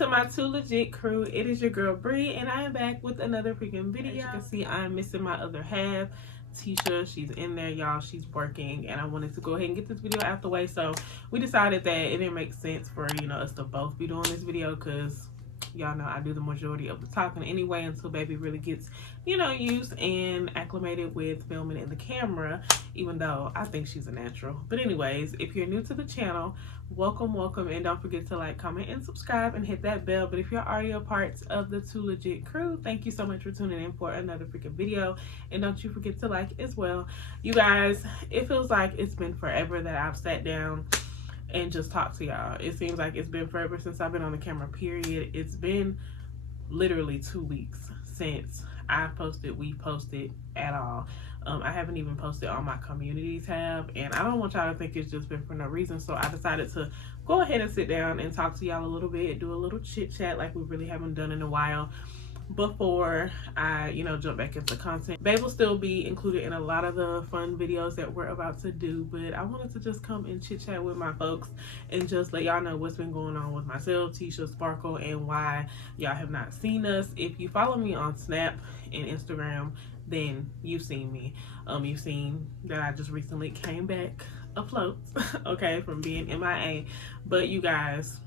to my TooLegit crew. It is your girl Bree, and I am back with another freaking video. As you can see, I'm missing my other half, Tisha. She's in there, y'all. She's working, and I wanted to go ahead and get this video out the way. So we decided that it didn't make sense for us to both be doing this video, because y'all know I do the majority of the talking anyway until baby really gets used and acclimated with filming in the camera, even though I think she's a natural. But anyways, if you're new to the channel, welcome, and don't forget to like, comment, and subscribe, and hit that bell. But if you're already a part of the TooLegit crew, thank you so much for tuning in for another freaking video, and don't you forget to like as well. You guys, it feels like it's been forever that I've sat down and just talk to y'all. It seems like it's been forever since I've been on the camera, period. It's been literally 2 weeks since we posted at all. I haven't even posted on my community tab, and I don't want y'all to think it's just been for no reason. So I decided to go ahead and sit down and talk to y'all a little bit, do a little chit chat like we really haven't done in a while, before I jump back into content. Babe will still be included in a lot of the fun videos that we're about to do, but I wanted to just come and chit chat with my folks and just let y'all know what's been going on with myself, Tisha, Sparkle, and why y'all have not seen us. If you follow me on Snap and Instagram, then you've seen me. You've seen that I just recently came back afloat okay, from being MIA. But you guys,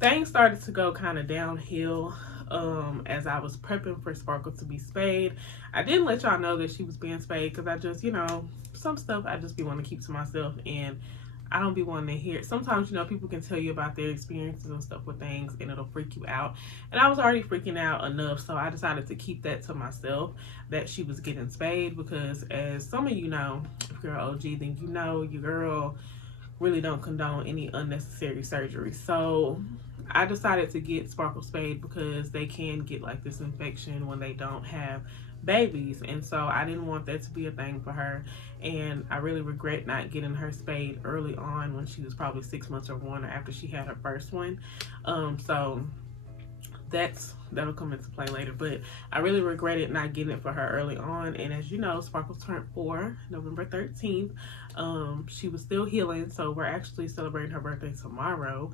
things started to go kind of downhill as I was prepping for Sparkle to be spayed. I didn't let y'all know that she was being spayed because I just, some stuff I just be wanting to keep to myself, and I don't be wanting to hear it. Sometimes, people can tell you about their experiences and stuff with things, and it'll freak you out. And I was already freaking out enough, so I decided to keep that to myself, that she was getting spayed, because as some of you know, if you're an OG, then your girl really don't condone any unnecessary surgery. So I decided to get Sparkle spayed because they can get like this infection when they don't have babies, and so I didn't want that to be a thing for her. And I really regret not getting her spayed early on, when she was probably 6 months or one, or after she had her first one. So that'll come into play later, but I really regretted not getting it for her early on. And as you know, Sparkle turned 4 November 13th. She was still healing, so we're actually celebrating her birthday tomorrow.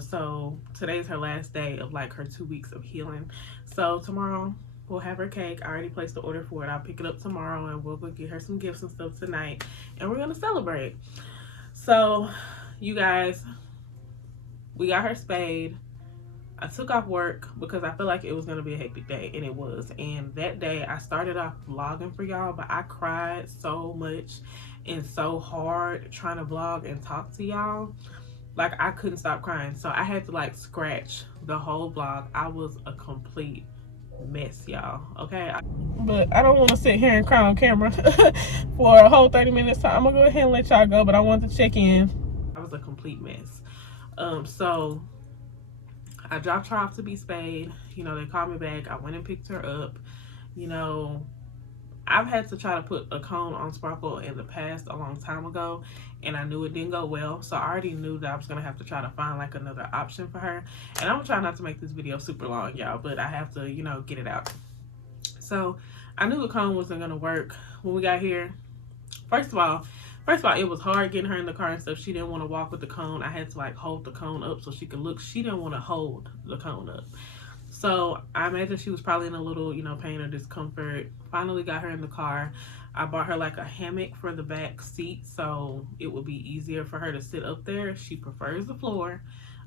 So today's her last day of like her 2 weeks of healing. So tomorrow we'll have her cake. I already placed the order for it. I'll pick it up tomorrow, and we'll go get her some gifts and stuff tonight, and we're gonna celebrate. So you guys, we got her spayed. I took off work because I feel like it was going to be a hectic day, and it was. And that day I started off vlogging for y'all, but I cried so much and so hard trying to vlog and talk to y'all. Like, I couldn't stop crying. So I had to like scratch the whole vlog. I was a complete mess, y'all. Okay, but I don't want to sit here and cry on camera for a whole 30 minutes. So I'm going to go ahead and let y'all go, but I wanted to check in. I was a complete mess. So I dropped her off to be spayed. They called me back. I went and picked her up. I've had to try to put a cone on Sparkle in the past a long time ago, and I knew it didn't go well. So I already knew that I was going to have to try to find like another option for her. And I'm going to try not to make this video super long, y'all, but I have to, get it out. So I knew the cone wasn't going to work when we got here. First of all, it was hard getting her in the car and stuff. She didn't want to walk with the cone. I had to like hold the cone up so she could look. She didn't want to hold the cone up. So I imagine she was probably in a little, pain or discomfort. Finally got her in the car. I bought her like a hammock for the back seat, so it would be easier for her to sit up there. She prefers the floor,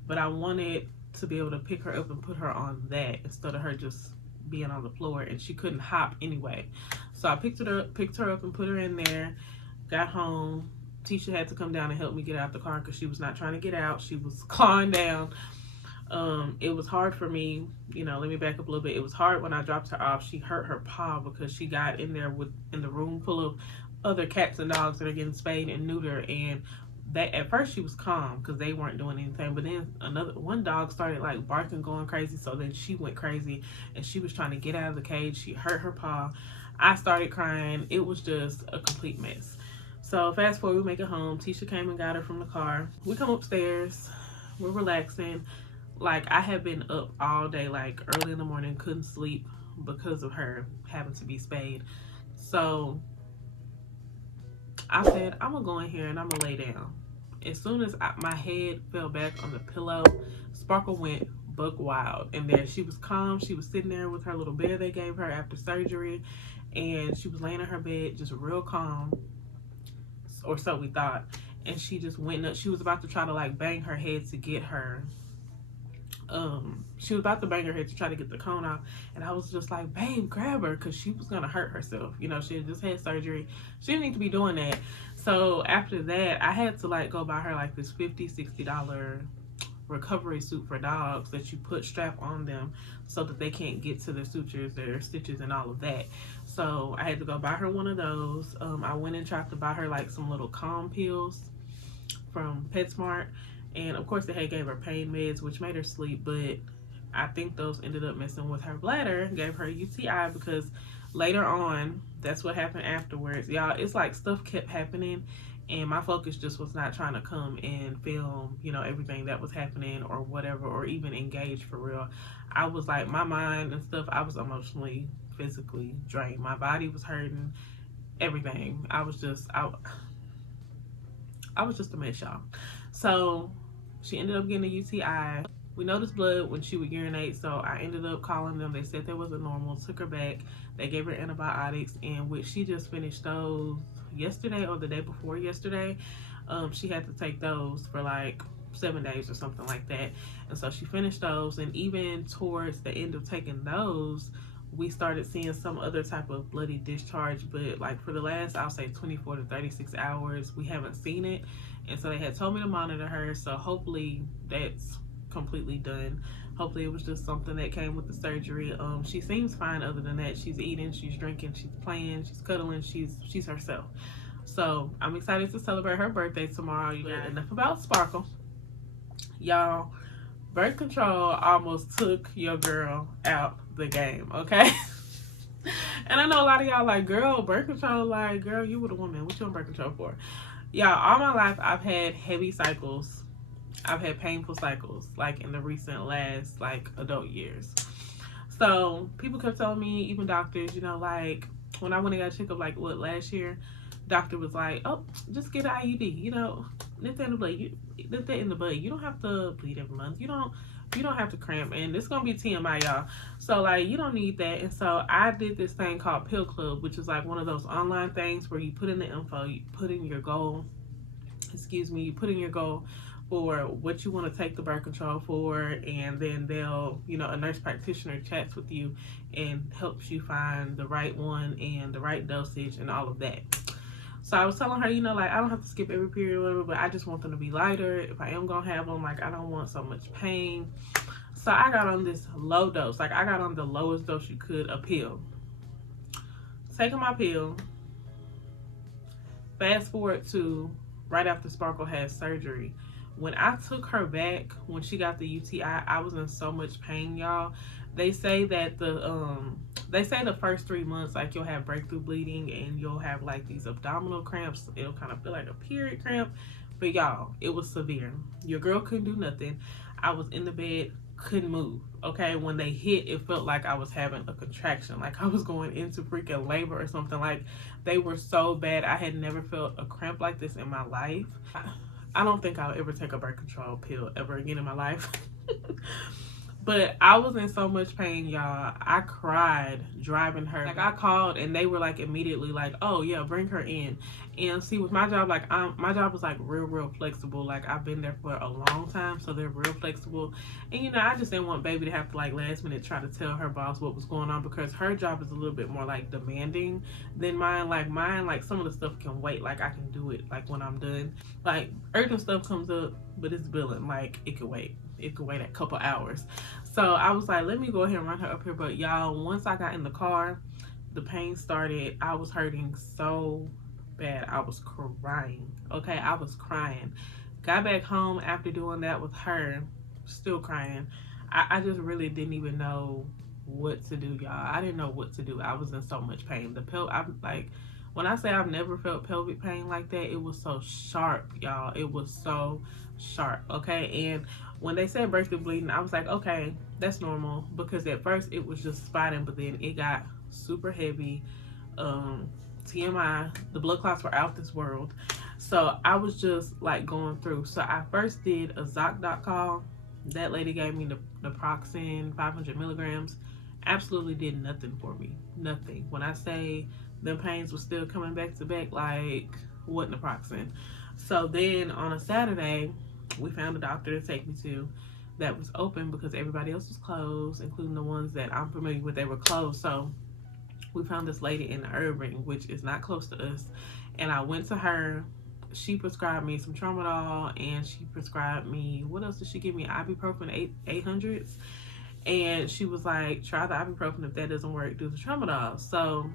but I wanted to be able to pick her up and put her on that instead of her just being on the floor, and she couldn't hop anyway. So I picked her up and put her in there. Got home. Tisha had to come down and help me get out the car because she was not trying to get out. She was clawing down. It was hard for me, let me back up a little bit. It was hard when I dropped her off. She hurt her paw because she got in there in the room full of other cats and dogs that are getting spayed and neutered, and that at first she was calm because they weren't doing anything, but then one dog started like barking, going crazy. So then she went crazy and she was trying to get out of the cage. She hurt her paw. I started crying. It was just a complete mess. So fast forward, we make it home. Tisha came and got her from the car. We come upstairs. We're relaxing. Like, I had been up all day, like early in the morning, couldn't sleep because of her having to be spayed. So I said, I'm gonna go in here and I'm gonna lay down. As soon as my head fell back on the pillow, Sparkle went buck wild. And there she was calm. She was sitting there with her little bear they gave her after surgery. And she was laying in her bed just real calm. Or so we thought. And she just went up. She was about to try to like bang her head to get her she was about to bang her head to try to get the cone out, and I was just like, babe, grab her, because she was gonna hurt herself. You know, she had just had surgery. She didn't need to be doing that. So after that, I had to like go buy her like this $50-$60 recovery suit for dogs that you put strap on them so that they can't get to their sutures, their stitches, and all of that. So I had to go buy her one of those. I went and tried to buy her like some little calm pills from PetSmart. And of course they had gave her pain meds, which made her sleep, but I think those ended up messing with her bladder, gave her a UTI, because later on, that's what happened afterwards. Y'all, it's like stuff kept happening, and my focus just was not trying to come and film, you know, everything that was happening or whatever, or even engage for real. I was like, my mind and stuff, I was emotionally, physically drained. My body was hurting, everything. I was just a mess, y'all. So she ended up getting a UTI. We noticed blood when she would urinate, so I ended up calling them. They said that wasn't normal, took her back. They gave her antibiotics, and which she just finished those yesterday or the day before yesterday. She had to take those for like 7 days or something like that. And so she finished those, and even towards the end of taking those, we started seeing some other type of bloody discharge, but like for the last, I'll say 24 to 36 hours, we haven't seen it. And so they had told me to monitor her, so hopefully that's completely done. Hopefully it was just something that came with the surgery. She seems fine other than that. She's eating, she's drinking, she's playing, she's cuddling, she's herself. So I'm excited to celebrate her birthday tomorrow. You got enough about Sparkle. Y'all, birth control almost took your girl out the game, okay? And I know a lot of y'all like, girl, birth control, like, girl, you were the woman. What you on birth control for? Y'all, all my life, I've had heavy cycles. I've had painful cycles, like in the recent last, like, adult years. So people kept telling me, even doctors, you know, like, when I went and got a checkup, like, what, last year, doctor was like, oh, just get an IUD, you know, nip that in the blood. Nip that in the bud. You don't have to bleed every month. You don't have to cramp, and this gonna be TMI, y'all. So like, you don't need that. And so I did this thing called Pill Club, which is like one of those online things where you put in the info, you put in your goal, you put in your goal for what you want to take the birth control for, and then they'll, you know, a nurse practitioner chats with you and helps you find the right one and the right dosage and all of that. So I was telling her, you know, like, I don't have to skip every period or whatever, but I just want them to be lighter. If I am going to have them, like, I don't want so much pain. So I got on this low dose. Like, I got on the lowest dose you could, a pill. Taking my pill. Fast forward to right after Sparkle had surgery. When I took her back, when she got the UTI, I was in so much pain, y'all. They say that the first 3 months, like, you'll have breakthrough bleeding and you'll have like these abdominal cramps. It'll kind of feel like a period cramp, but y'all, it was severe. Your girl couldn't do nothing. I was in the bed, couldn't move. Okay, when they hit, it felt like I was having a contraction, like I was going into freaking labor or something. Like, they were so bad. I had never felt a cramp like this in my life. I don't think I'll ever take a birth control pill ever again in my life. But I was in so much pain, y'all. I cried driving her. Like, I called and they were like immediately like, oh yeah, bring her in. And see, with my job, like, my job was like real flexible. Like, I've been there for a long time, so they're real flexible. And you know, I just didn't want baby to have to like last minute try to tell her boss what was going on, because her job is a little bit more like demanding than mine. Like, mine, like, some of the stuff can wait. Like, I can do it like when I'm done. Like, urgent stuff comes up, but it's billing. Like, it could wait. It could wait a couple hours. So I was like, let me go ahead and run her up here. But y'all, once I got in the car, the pain started. I was hurting so bad. I was crying. Okay, I was crying. Got back home after doing that with her, still crying. I just really didn't even know what to do, y'all. I didn't know what to do. I was in so much pain. I'm like, when I say I've never felt pelvic pain like that, it was so sharp, y'all. It was so sharp, okay? And when they said breakthrough bleeding, I was like, okay, that's normal, because at first it was just spotting, but then it got super heavy. TMI, the blood clots were out this world. So I was just like going through. So I first did a ZocDoc call. That lady gave me the naproxen 500 milligrams. Absolutely did nothing for me. Nothing. When I say the pains were still coming back to back, like what naproxen? So then on a Saturday, we found a doctor to take me to that was open because everybody else was closed, including the ones that I'm familiar with. They were closed. So we found this lady in Irving, which is not close to us, and I went to her. She prescribed me some tramadol, and she prescribed me, what else did she give me? Ibuprofen 800s. And she was like, try the ibuprofen. If that doesn't work, do the tramadol. So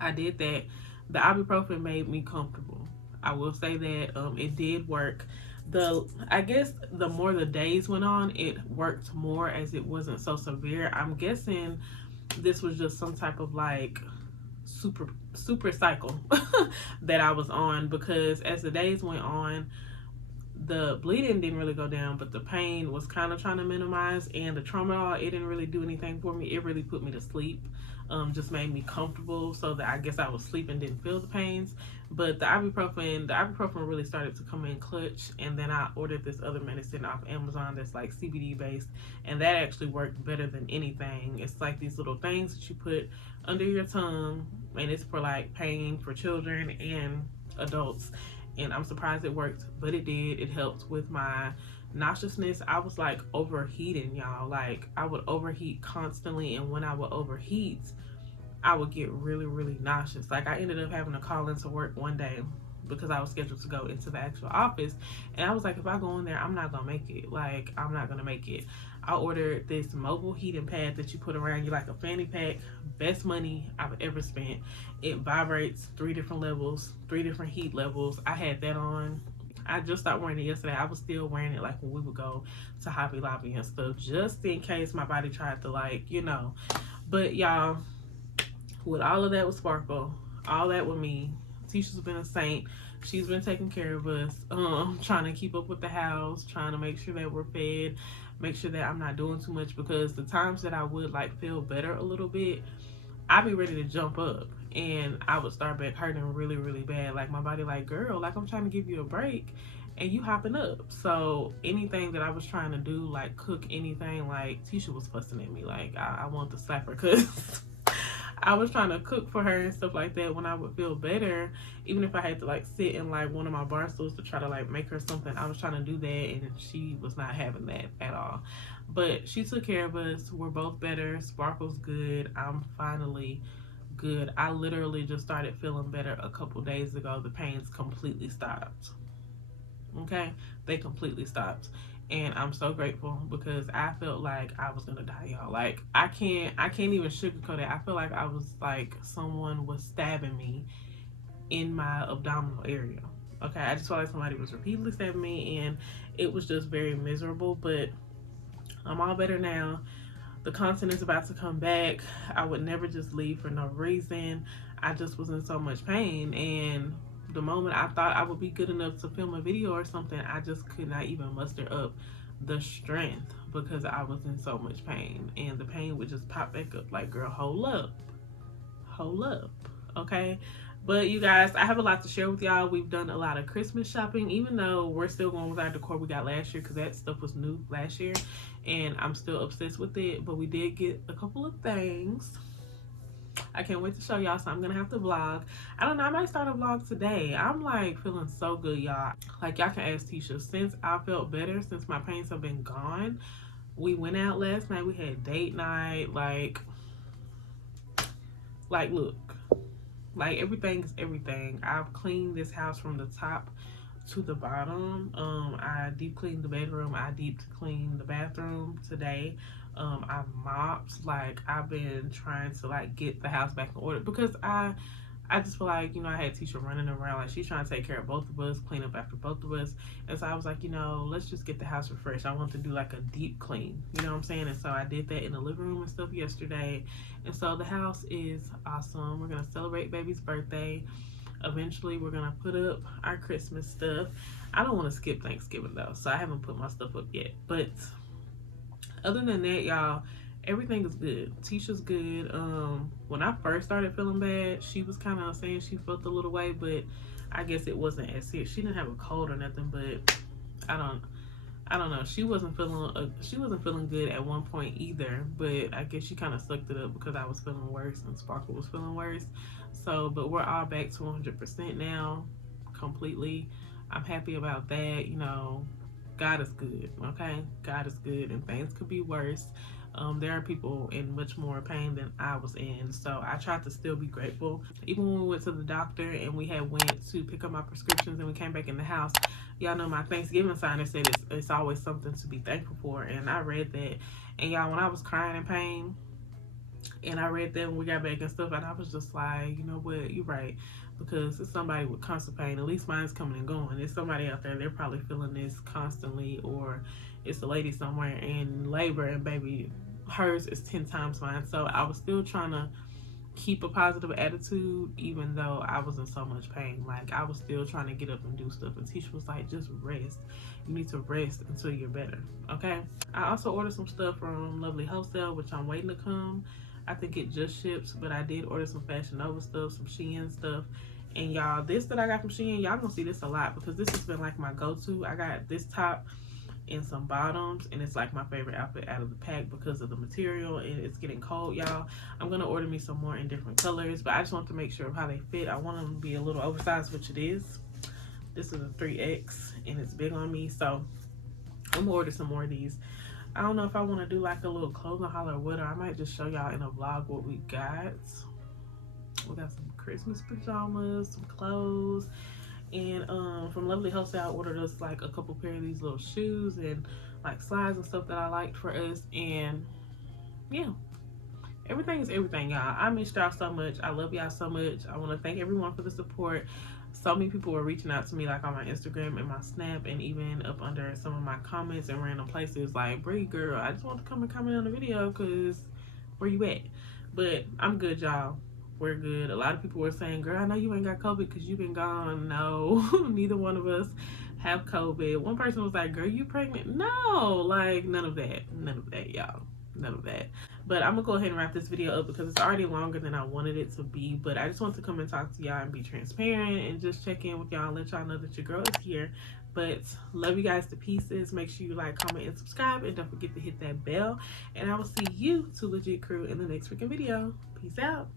I did that. The ibuprofen made me comfortable. I will say that it did work. I guess the more the days went on, it worked more as it wasn't so severe. I'm guessing this was just some type of like super cycle that I was on, because as the days went on, the bleeding didn't really go down, but the pain was kind of trying to minimize, and the tramadol, it didn't really do anything for me. It really put me to sleep. Just made me comfortable so that I guess I was sleeping, didn't feel the pains. But the ibuprofen really started to come in clutch, and then I ordered this other medicine off Amazon that's like CBD based, and that actually worked better than anything. It's like these little things that you put under your tongue, and it's for like pain for children and adults. And I'm surprised it worked, but it did. It helped with my nauseousness. I was like overheating, y'all. Like I would overheat constantly, and when I would overheat, I would get really nauseous. Like I ended up having to call into work one day because I was scheduled to go into the actual office, and I was like, if I go in there, I'm not gonna make it. Like I'm not gonna make it. I ordered this mobile heating pad that you put around you like a fanny pack. Best money I've ever spent. It vibrates 3 different levels, 3 different heat levels. I had that on. I just stopped wearing it yesterday. I was still wearing it like when we would go to Hobby Lobby and stuff, just in case my body tried to like, you know. But y'all, with all of that with Sparkle, all that with me, Tisha's been a saint. She's been taking care of us, trying to keep up with the house, trying to make sure that we're fed, make sure that I'm not doing too much, because the times that I would like feel better a little bit, I'd be ready to jump up and I would start back hurting really bad. Like my body like, girl, like I'm trying to give you a break and you hopping up. So anything that I was trying to do, like cook anything, like Tisha was fussing at me. Like I wanted to slap her because I was trying to cook for her and stuff like that when I would feel better. Even if I had to like sit in like one of my bar stools to try to like make her something, I was trying to do that, and she was not having that at all. But she took care of us. We're both better. Sparkle's good. I'm finally good. I literally just started feeling better a couple days ago. The pains completely stopped. Okay? They completely stopped. And I'm so grateful, because I felt like I was gonna die, y'all. Like I can't even sugarcoat it. I feel like I was like someone was stabbing me in my abdominal area. Okay, I just felt like somebody was repeatedly stabbing me, and it was just very miserable. But I'm all better now. The content is about to come back. I would never just leave for no reason. I just was in so much pain, and the moment I thought I would be good enough to film a video or something, I just could not even muster up the strength because I was in so much pain, and the pain would just pop back up like, girl, hold up, okay? But you guys, I have a lot to share with y'all. We've done a lot of Christmas shopping, even though we're still going with our decor we got last year, because that stuff was new last year and I'm still obsessed with it. But we did get a couple of things. I can't wait to show y'all, so I'm gonna have to vlog. I don't know, I might start a vlog today. I'm like feeling so good, y'all. Like y'all can ask Tisha, since I felt better, since my pains have been gone, we went out last night, we had date night, like look, like everything is everything. I've cleaned this house from the top to the bottom. I deep cleaned the bedroom, I deep cleaned the bathroom today. I mopped. Like I've been trying to like get the house back in order, because I just feel like, you know, I had Tisha running around, like she's trying to take care of both of us, clean up after both of us. And so I was like, you know, let's just get the house refreshed. I want to do like a deep clean, you know what I'm saying? And so I did that in the living room and stuff yesterday. And so the house is awesome. We're gonna celebrate baby's birthday. Eventually we're gonna put up our Christmas stuff. I don't want to skip Thanksgiving though, so I haven't put my stuff up yet. But other than that, y'all, everything is good. Tisha's good. When I first started feeling bad, she was kind of saying she felt a little way, but I guess it wasn't as serious. She didn't have a cold or nothing, but I don't know. She wasn't feeling good at one point either, but I guess she kind of sucked it up because I was feeling worse and Sparkle was feeling worse. So, but we're all back to 100% now, completely. I'm happy about that. You know, God is good, okay? God is good, and things could be worse. There are people in much more pain than I was in, so I tried to still be grateful. Even when we went to the doctor and we had went to pick up my prescriptions and we came back in the house, y'all know my Thanksgiving sign that said it's always something to be thankful for, and I read that. And y'all, when I was crying in pain, and I read that when we got back and stuff, and I was just like, you know what, you're right. Because it's somebody with constant pain. At least mine's coming and going. There's somebody out there, they're probably feeling this constantly, or it's a lady somewhere in labor and baby, hers is 10 times mine. So I was still trying to keep a positive attitude even though I was in so much pain. Like, I was still trying to get up and do stuff, and Tisha was like, just rest. You need to rest until you're better, okay? I also ordered some stuff from Lovely Wholesale, which I'm waiting to come. I think it just ships, but I did order some Fashion Nova stuff, some Shein stuff. And y'all, this that I got from Shein, y'all gonna see this a lot because this has been like my go-to. I got this top and some bottoms, and it's like my favorite outfit out of the pack because of the material, and it's getting cold, y'all. I'm gonna order me some more in different colors, but I just want to make sure of how they fit. I want them to be a little oversized, which it is. This is a 3X and it's big on me, so I'm gonna order some more of these. I don't know if I want to do like a little clothing haul or what, or I might just show y'all in a vlog what we got. We got some Christmas pajamas, some clothes, and from Lovely Wholesale, I ordered us like a couple pair of these little shoes and like slides and stuff that I liked for us. And yeah, everything is everything, y'all. I missed y'all so much. I love y'all so much. I want to thank everyone for the support. So many people were reaching out to me like on my Instagram and my Snap, and even up under some of my comments in random places like, Bree girl, I just want to come and comment on the video because where you at? But I'm good, y'all. We're good. A lot of people were saying, girl, I know you ain't got COVID because you've been gone. No, neither one of us have COVID. One person was like, girl, you pregnant? No, like none of that, y'all, none of that. But I'm gonna go ahead and wrap this video up because it's already longer than I wanted it to be. But I just want to come and talk to y'all and be transparent and just check in with y'all and let y'all know that your girl is here. But love you guys to pieces. Make sure you like, comment, and subscribe, and don't forget to hit that bell. And I will see you, TooLegit crew, in the next freaking video. Peace out.